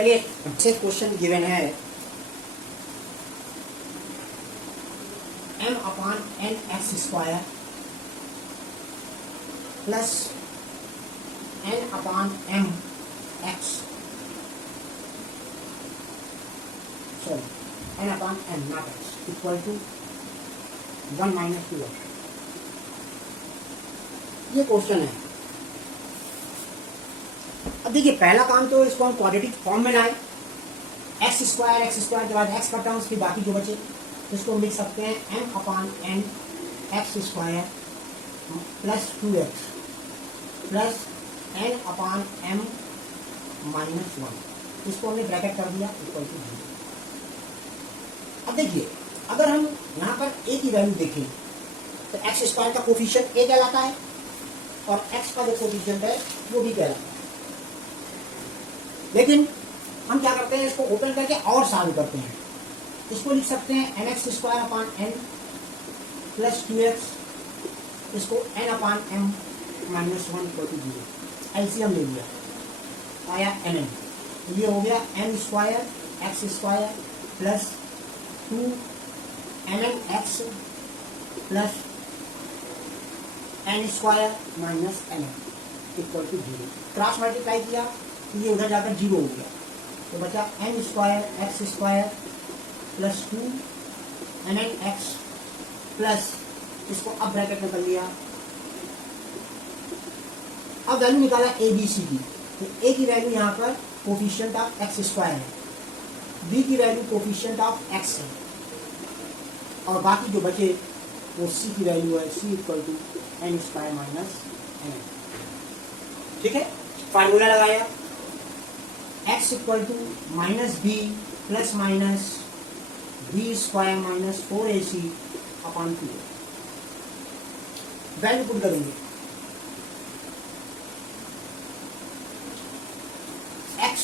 चलिए अच्छे question given है m upon n X square plus n upon m X sorry n upon m not X equal to 1 minus 2x। ये question है। अब देखिए पहला काम तो इसको हम क्वाड्रेटिक फॉर्म में लाए, एक्स स्क्वायर के बाद एक्स कट डाउन, उसके बाकी जो बचे इसको हम लिख सकते हैं m upon n X square plus 2x plus n upon m minus 1। इसको हमने ब्रैकेट कर दिया इक्वल टू 0। अब देखिए अगर हम यहाँ पर a की वैल्यू देखें तो एक्स स्क्वायर का कोफिशिएंट a कहलाता है और x का जो कोफिशिएंट है वो भी कहलाता है। लेकिन हम क्या करते हैं, इसको ओपन करके और सॉल्व करते हैं। इसको लिख सकते हैं N X square upon n plus 2x, इसको n upon m minus 1 equal to 0। LCM ले लिया, आया nm, ये हो गया m square X square plus 2 mn X plus n square minus nm equal to 0। Cross multiply किया तो ये उधर जाकर 0 हो गया, तो बचा n square X square plus 2 mn X plus, इसको अब ब्रैकेट में कर लिया। अब वैल्यू निकाला ए बी सी की, तो a की वैल्यू यहाँ पर कोफिशिएंट ऑफ एक्स स्क्वायर है, b की वैल्यू कोफिशिएंट ऑफ x है और बाकी जो बचे वो c की वैल्यू है, c equal to n square minus n। ठीक है, फार्मूला लगाया x equal to minus B plus minus B square minus 4ac upon 2। Value put करेंगे, x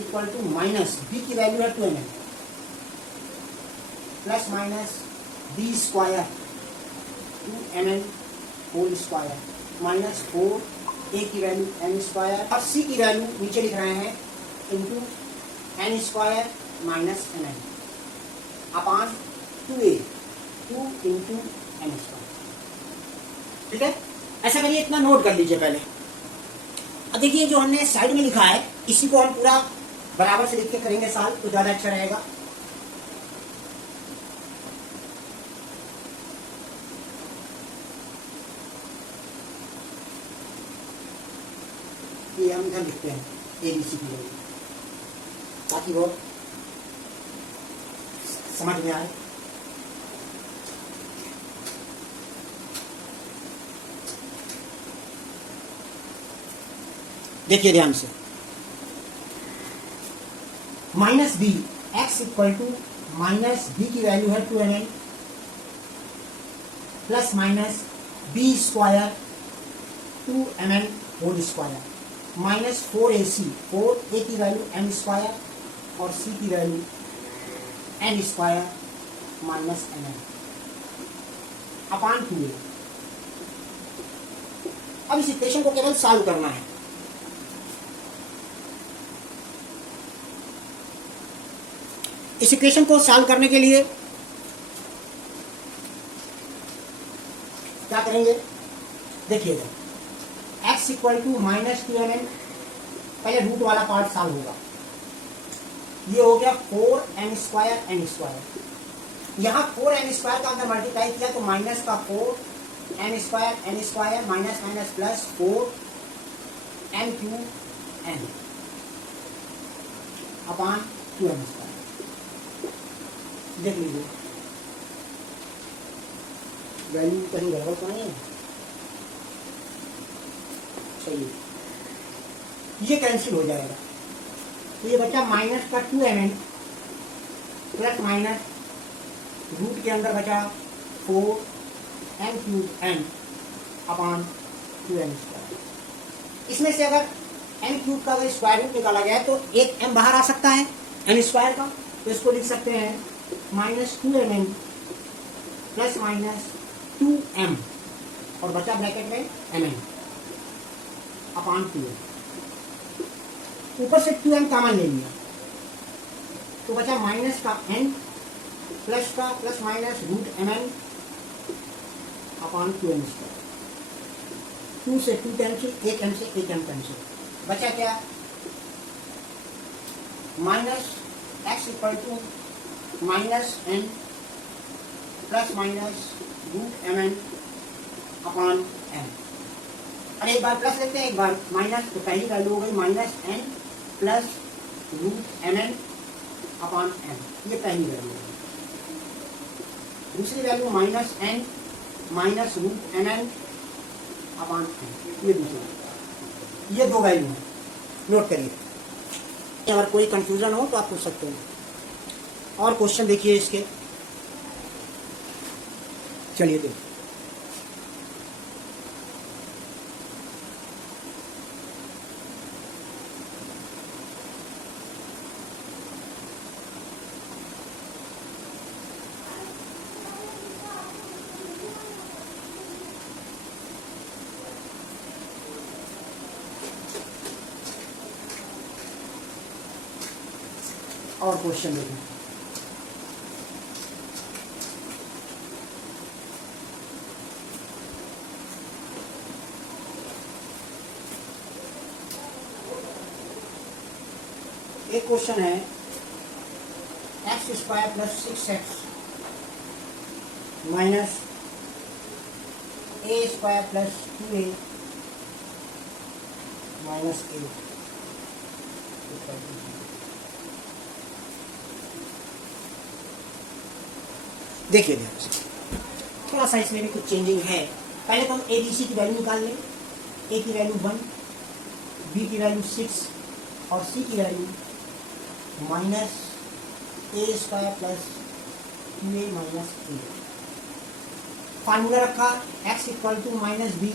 equal to minus B की वैल्यू है 2mn plus minus B square 2mn whole square minus 4 a की value n square और c की value नीचे लिख रहे हैं into n square minus nn upon 2a 2 into n square. ठीक है, ऐसा करिए, इतना नोट कर लीजिए पहले। अब देखिए जो हमने साइड में लिखा है इसी को हम पूरा बराबर से लिख के करेंगे सॉल्व, तो ज्यादा अच्छा रहेगा। ये हम इधर लिखते हैं ए बी सी की वैल्यू ताकि वो समझ में आए। देखिए ध्यान से, minus B X equal to minus B की वैल्यू है 2mn plus minus B square 2mn whole square minus 4ac, 4a की वैल्यू m स्क्वायर और c की value n square minus nn upon 2a। अब इस इक्वेशन को केवल solve करना है। इस इक्वेशन को सॉल्व करने के लिए क्या करेंगे, देखिएगा x equal to minus 2mn, पहले रूट वाला पार्ट सॉल्व होगा। ये हो गया 4m स्क्वायर n स्क्वायर, यहाँ 4m स्क्वायर का अंदर मल्टीप्लाई किया तो माइनस का 4m square n square minus minus plus 4m cube n upon 2m square. देख लीजिए वैल्यू कहीं गड़बड़ तो नहीं है, सही, ये कैंसिल हो जाएगा। तो ये बचा माइनस का 2mn प्लस माइनस रूट के अंदर बचा 4m cube n upon 2m square. इसमें से अगर n क्यूब का अगर स्क्वायर रूट निकाला गया तो एक m बाहर आ सकता है n स्क्वायर का, तो इसको लिख सकते हैं minus 2mn plus minus 2m और बचा ब्रैकेट में mn अपॉन 2m। ऊपर से 2m कॉमन ले लिया तो बचा माइनस का n प्लस का plus minus root mn upon 2m square. 2 से 2 कैंसिल, 1m से 1m कैंसिल, बचा क्या minus x equal to minus n plus minus root mn upon n। और एक बार प्लस लेते हैं एक बार माइनस, तो पहली वैल्यू हो गई minus n plus root mn upon n, ये पहली वैल्यू है। दूसरी value minus n minus root mn upon n, ये दूसरी, ये दो वैल्यू है, नोट करिए। अगर कोई कंफ्यूजन हो तो आप पूछ सकते हैं। और क्वेश्चन देखिए इसके, चलिए देखिए। और क्वेश्चन देखें। एक क्वेश्चन है x square plus 6x minus A square plus 2a minus a। देखिए ध्यान से, थोड़ा सा इसमें भी कुछ चेंजिंग है। पहले तो हम ए बी सी की वैल्यू निकाल लें। ए की वैल्यू 1, बी की वैल्यू 6 और सी की value minus A square plus 2a minus a। Formula रखा x equal to minus B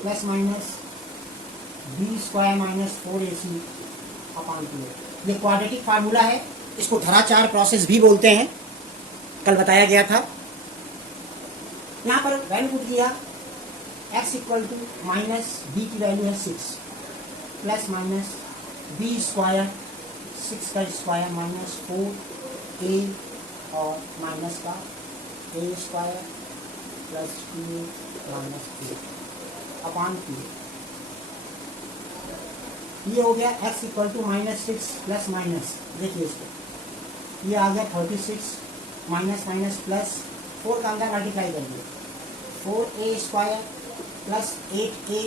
plus minus B square minus 4ac upon 2a। ये क्वाड्रेटिक फार्मूला है, इसको धराचार प्रोसेस भी बोलते हैं, कल बताया गया था। यहाँ पर वैल्यू पुट किया x equal to minus B की वैल्यू है 6 प्लस माइनस बी स्क्वायर 6 का स्क्वायर माइनस 4a और माइनस का a square plus 2a minus a upon 2। ये हो गया x equal to minus 6 plus minus, देखिए इसको, ये आ गया 36 माइनस माइनस प्लस 4 का अंदर मल्टीप्लाई कर दिया 4a square plus 8a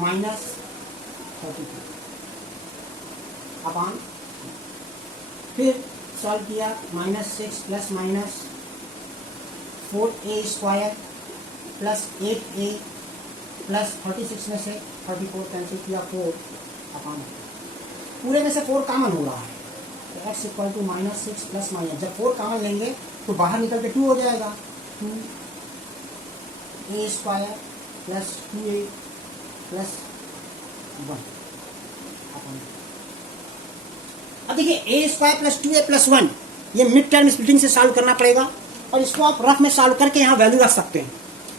minus 32 upon, फिर सॉल्व किया minus 6 plus minus 4a square plus 8a plus 36 में से 34 कैंसिल किया 4 अपॉन, पूरे में से 4 कॉमन हो रहा है तो x equal to minus 6 plus minus, जब 4 कॉमन लेंगे तो बाहर निकल के 2 हो जाएगा, 2a square plus 2a plus 1 upon. अब देखिए a square plus 2a plus 1, ये मिड टर्म स्प्लिटिंग से सॉल्व करना पड़ेगा और इसको आप रफ में सॉल्व करके यहाँ वैल्यू रख सकते हैं।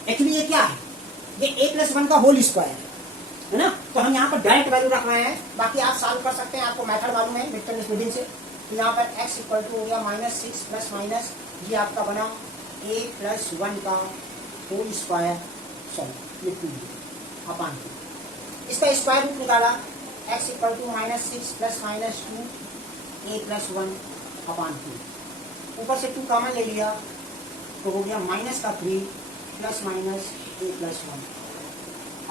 एक्चुअली ये क्या है, ये a प्लस 1 का होल स्क्वायर है ना, तो हम यहाँ पर डायरेक्ट वैल्यू रख रहे हैं, बाकी आप सॉल्व कर सकते हैं, आपको मेथड मालूम है मिड टर्म स्प्लिटिंग से। तो यहाँ पर x इक्वल टू हो गया माइनस 6 प्लस माइनस, ये आपका बना a प्लस 1 का होल स्क्वायर, सॉरी ये 2 अपॉन, इसका स्क्वायर रूट निकाला x equal to minus 6 plus minus 2 a plus 1 upon 2। ऊपर से 2 कॉमन ले लिया तो हो गया माइनस का 3 plus minus a plus 1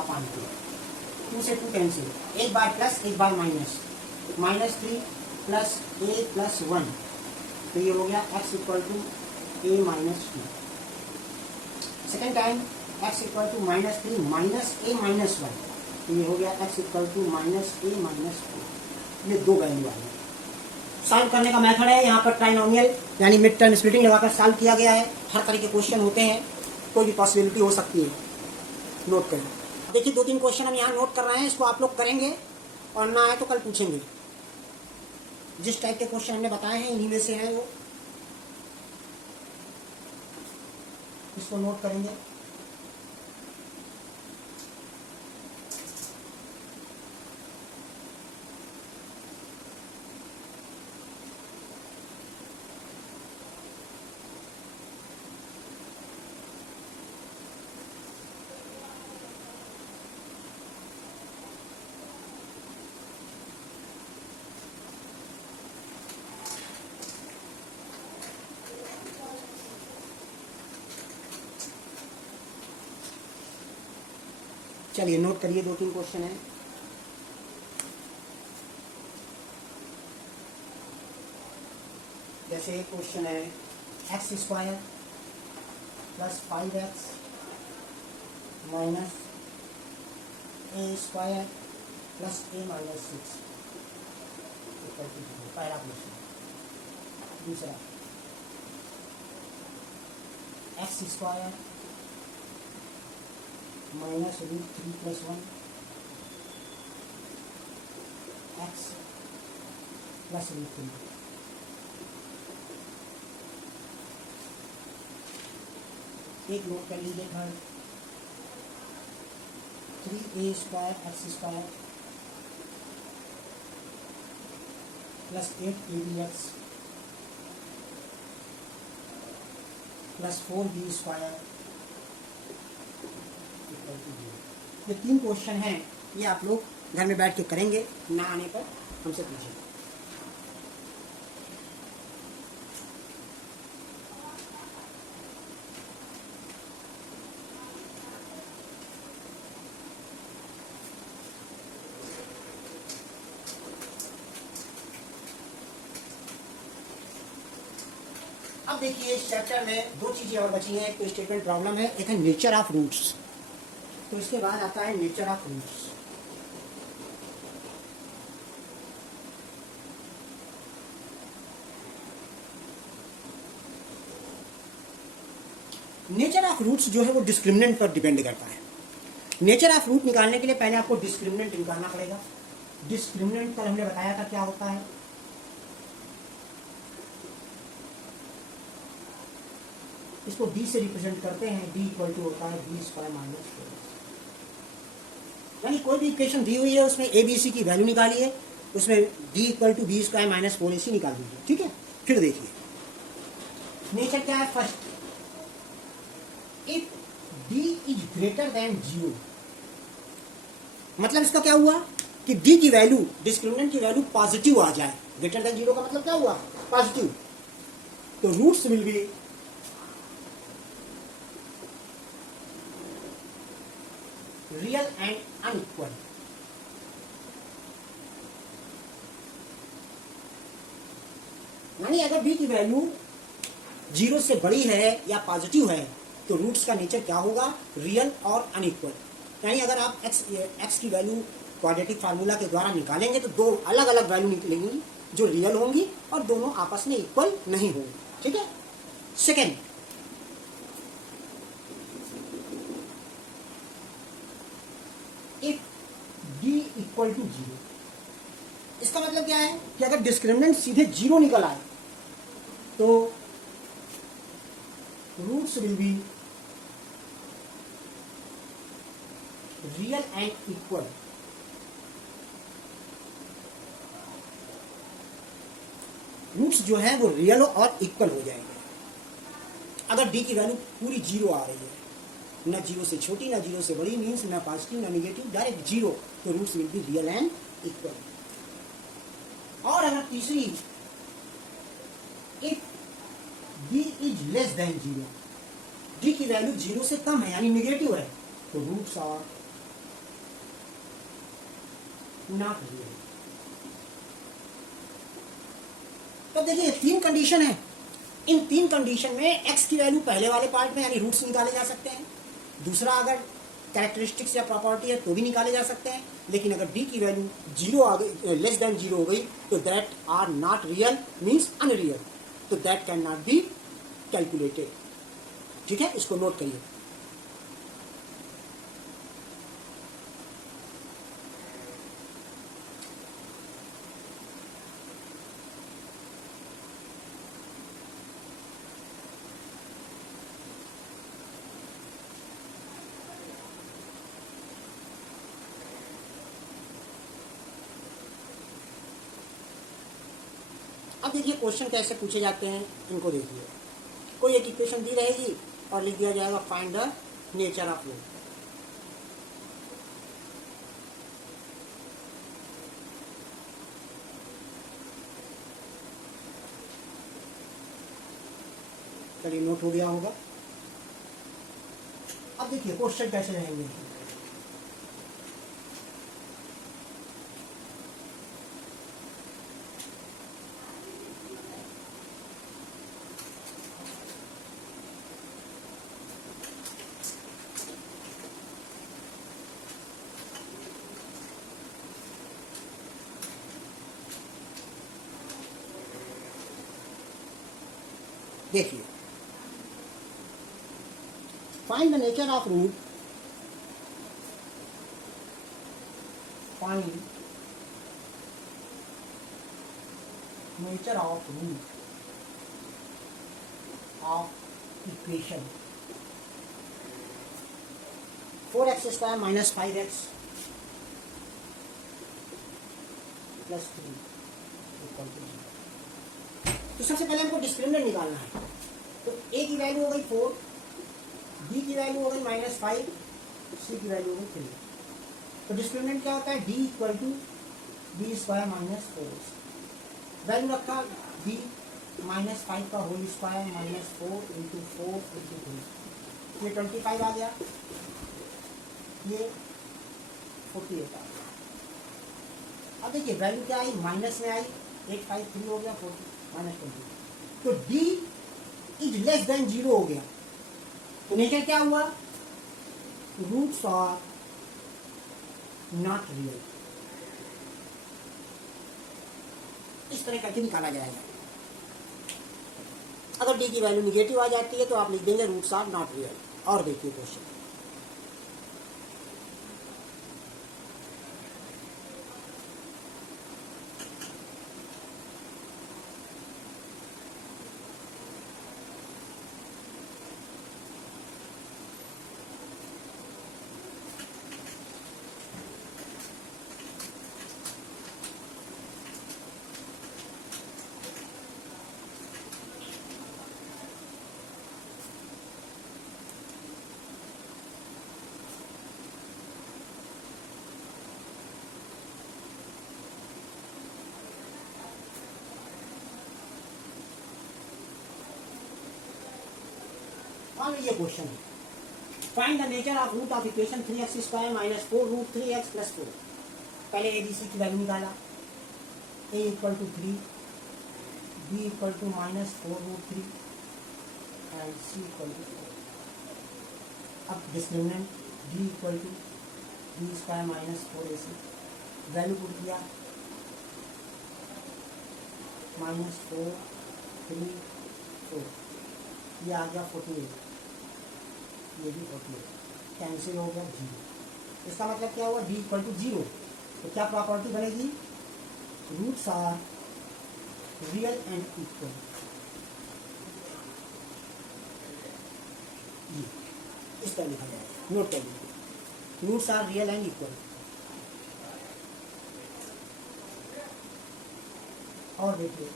upon 2। 2 से 2 कैंसिल, एक बार प्लस एक बार minus, minus 3 plus a plus 1, तो ये हो गया x equal to a minus 2। Second time x equal to minus 3 minus a minus 1, तो ये हो गया x equal to minus a minus 2। ये दो वैल्यू आई। सॉल्व करने का मेथड है यहाँ पर ट्राइनोमियल यानी मिड टर्म स्प्लिटिंग लगाकर सॉल्व किया गया है। हर तरह के क्वेश्चन होते हैं, कोई भी पॉसिबिलिटी हो सकती है, नोट करें। देखिए 2-3 क्वेश्चन हम यहाँ नोट कर रहे हैं, इसको आप लोग करेंगे और ना आए तो कल पूछेंगे। जिस टाइप के क्वेश्चन हमने बताए हैं इन्हीं में से हैं वो, इसको नोट करेंगे। चलिए नोट करिए, 2-3 क्वेश्चन है। जैसे एक क्वेश्चन है x square plus 5x minus A square plus a minus 6 पहला क्वेश्चन। दूसरा x square minus √3 + 1 x plus √3। एक नोट कर लीजिए third 3a² x² plus 8abx plus 4b²। ये 3 क्वेश्चन हैं, ये आप लोग घर में बैठ के करेंगे, ना आने पर हमसे पूछिए। अब देखिए इस चैप्टर में 2 चीजें और बची हैं। एक तो स्टेटमेंट प्रॉब्लम है, एक है नेचर ऑफ रूट्स। तो इसके बाद आता है nature of roots. Nature of roots जो है वो डिस्क्रिमिनेंट पर डिपेंड करता है। नेचर ऑफ रूट निकालने के लिए पहले आपको डिस्क्रिमिनेंट निकालना पड़ेगा। डिस्क्रिमिनेंट कल हमने बताया था क्या होता है। इसको d से रिप्रेजेंट करते हैं, d इक्वल टू होता है b² - 4। यानी कोई भी इक्वेशन दी हुई है उसमें a b c की वैल्यू निकालिए, उसमें d equal to b² - 4ac निकाल दीजिए। ठीक है, फिर देखिए नेचर क्या है। First if d is greater than 0, मतलब इसका क्या हुआ कि d की वैल्यू, डिस्क्रिमिनेंट की वैल्यू पॉजिटिव आ जाए। ग्रेटर देन 0 का मतलब क्या हुआ, पॉजिटिव। तो roots will be real and unequal. यानी अगर b की वैल्यू 0 से बड़ी है या पॉजिटिव है तो रूट्स का नेचर क्या होगा, रियल और अनइक्वल। यानी अगर आप x की वैल्यू क्वाड्रेटिक फार्मूला के द्वारा निकालेंगे तो 2 अलग अलग वैल्यू निकलेंगी जो रियल होंगी और दोनों आपस में इक्वल नहीं होंगी। ठीक है। Second, if d equal to 0, इसका मतलब क्या है कि अगर डिस्क्रिमिनेंट सीधे 0 निकल आए तो roots will be real and equal. रूट्स जो है वो रियल और इक्वल हो जाएंगे। अगर d की वैल्यू पूरी 0 आ रही है, ना 0 से छोटी ना 0 से बड़ी, मीन्स ना पॉजिटिव ना निगेटिव, डायरेक्ट 0, तो roots will be real and equal. और अगर तीसरी, if d is less than 0, d की वैल्यू 0 से कम है यानी निगेटिव है, तो रूट्स आर नॉट रियल। तो देखिए 3 कंडीशन है। इन 3 कंडीशन में x की वैल्यू पहले वाले पार्ट में यानी रूट्स निकाले जा सकते हैं। दूसरा अगर कैरेक्टरिस्टिक्स या प्रॉपर्टी है तो भी निकाले जा सकते हैं। लेकिन अगर d की वैल्यू 0 आ गई, लेस देन 0 हो गई, तो that are not real, means unreal, तो that can not be calculated. ठीक है, इसको नोट करिए। अब देखिए क्वेश्चन कैसे पूछे जाते हैं, इनको देखिए। कोई एक इक्वेशन दी रहेगी और लिख दिया जाएगा find the nature of root. चलिए नोट हो गया होगा। अब देखिए क्वेश्चन कैसे रहेंगे। देखिए, find the nature of root, find nature of root of equation 4x square minus 5x plus 3 equal to 0। तो सबसे पहले हमको डिस्क्रिमिनेंट निकालना है। तो a की वैल्यू हो गई 4, b की वैल्यू हो गई -5, c की वैल्यू हो गई 3। तो डिस्क्रिमिनेंट क्या होता है? d equal to b square minus 4। Value रखा b -5 का whole square minus 4 into 4 into 3, ये 25 आ गया, ये 48 आ गया। अब देखिए वैल्यू क्या आई? माइनस में आई, 853 हो गया, 40 माइनस 20। तो d इज लेस देन 0 हो गया। तो नेचर क्या हुआ? Roots are not real. इस तरह करके निकाला जाएगा। अगर d की वैल्यू निगेटिव आ जाती है तो आप लिख देंगे रूट्स आर नॉट रियल। और देखिए क्वेश्चन, ये क्वेश्चन है, find the nature of root of equation 3x square minus 4 root 3x plus 4। पहले ए बी सी की वैल्यू निकाला, a equal to 3, b equal to -4 root 3 and c equal to 4। अब discriminant d equal to b square minus 4ac, value put किया -4 3 4, ये आ गया 48, ये भी 48, cancel हो गया 0। इसका मतलब क्या हुआ? d equal to 0। तो क्या प्रॉपर्टी बनेगी? Roots are real and equal. ये इस तरह लिखा जाएगा, नोट कर लीजिए, roots are real and equal. और देखिए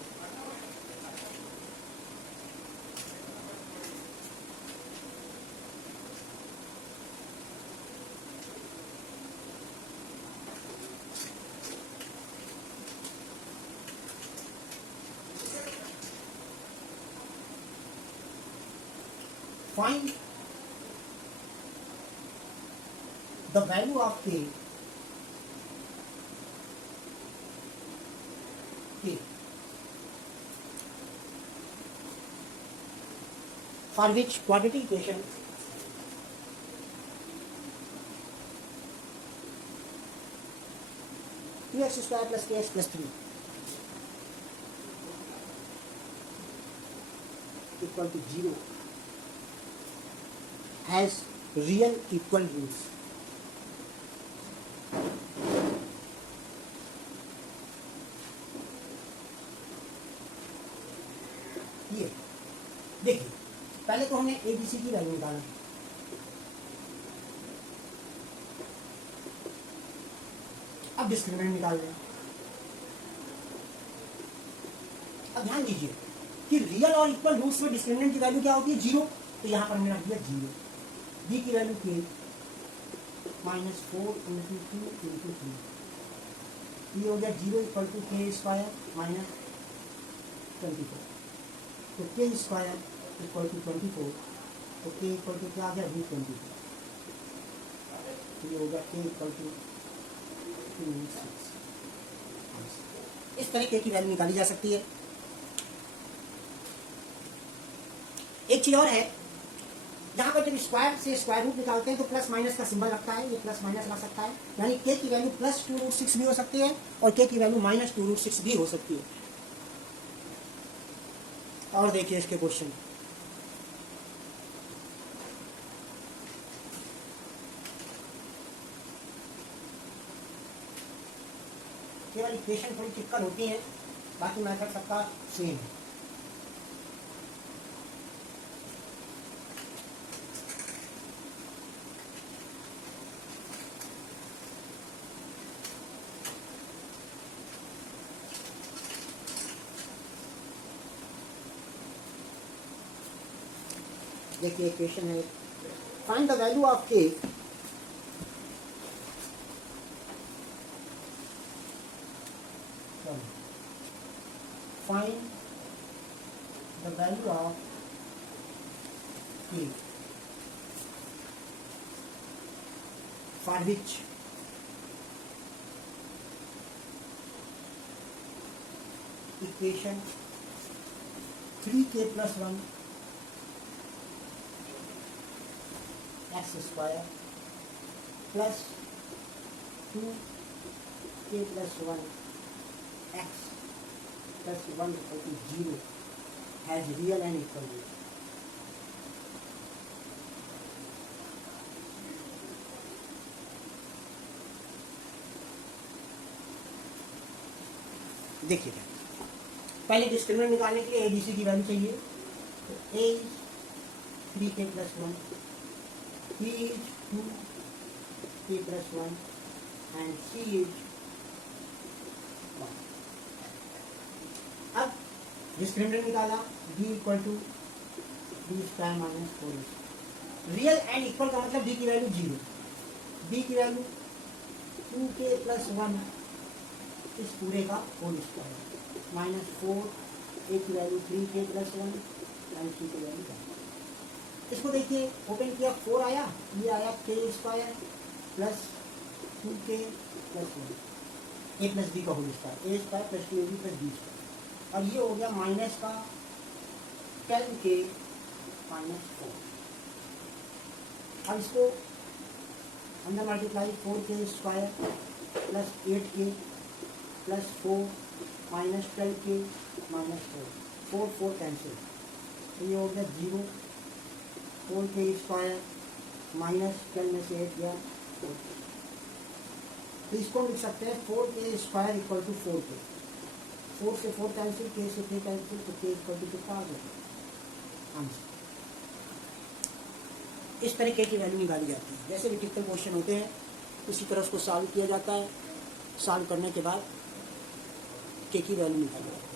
find the value of k for which quadratic equation x square plus kx plus 3 equal to 0 has real equal roots। ये देखिए, पहले तो हमें ए बी सी की वैल्यू निकालना है। अब डिस्क्रिमिनेंट निकाल दें। अब ध्यान दीजिए कि रियल और इक्वल रूट्स में डिस्क्रिमिनेंट की वैल्यू क्या होती है? 0। तो यहां पर हमने रख दिया 0। b की वैल्यू k -4 इंटू 2 इंटू 3, ये हो गया 0 equal to k square minus 24। तो k स्क्वायर इक्वल टू 24, तो k इक्वल टू क्या आ गया? रूट 24। तो ये होगा k इक्वल टू 6। इस तरह k की वैल्यू निकाली जा सकती है। एक चीज और है, जहां पर जब स्क्वायर से स्क्वायर रूट निकालते हैं तो प्लस माइनस का सिंबल रखता है, ये प्लस माइनस ला सकता है, यानी k की वैल्यू +2√6 भी हो सकती है और k की वैल्यू -2√6 भी हो सकती है। और देखिए इसके क्वेश्चन, केवल इक्वेशन थोड़ी टिपिकल होती है, बाकी मेथड सबका सेम है। देखिए इक्वेशन है, फाइंड द वैल्यू ऑफ के find the value of k for which equation 3k plus 1 x square plus 2k plus 1 x plus 1 equal to 0 has real and equal weight. देखिए पहले discriminant निकालने के लिए ABC की value चाहिए, तो a is 3k plus 1, b is 2k plus 1 and c is 1. अब discriminant निकाला, b equal to b square minus 4ac. Real and equal का मतलब b की वैल्यू 0, b की वैल्यू 2k plus 1 इस पूरे का होल स्क्वायर माइनस 4, a की वैल्यू 3k plus 1 एंड c की वैल्यू 1. इसको देखिए ओपन किया, 4 आया, ये आया k square plus 2k plus 1, a plus b का whole square, a square plus 2ab plus b square, और ये हो गया माइनस का 10k माइनस 4. अब इसको अंदर multiply 4k square plus 8k plus 4 minus 12k minus 4, 4 cancel, तो ये हो गया 0, 4k स्क्वायर माइनस 12 में से 8 गया 4. तो इसको लिख सकते हैं 4k square equal to 4k, 4 से 4 कैंसिल, k से 3 कैंसिल, तो k इक्वल टू कितना आ जाएगा आंसर. इस तरीके की वैल्यू निकाली जाती है. जैसे भी टिपिकल क्वेश्चन होते हैं उसी तरह उसको सॉल्व किया जाता है. सॉल्व करने के बाद k की वैल्यू निकाली जाती है.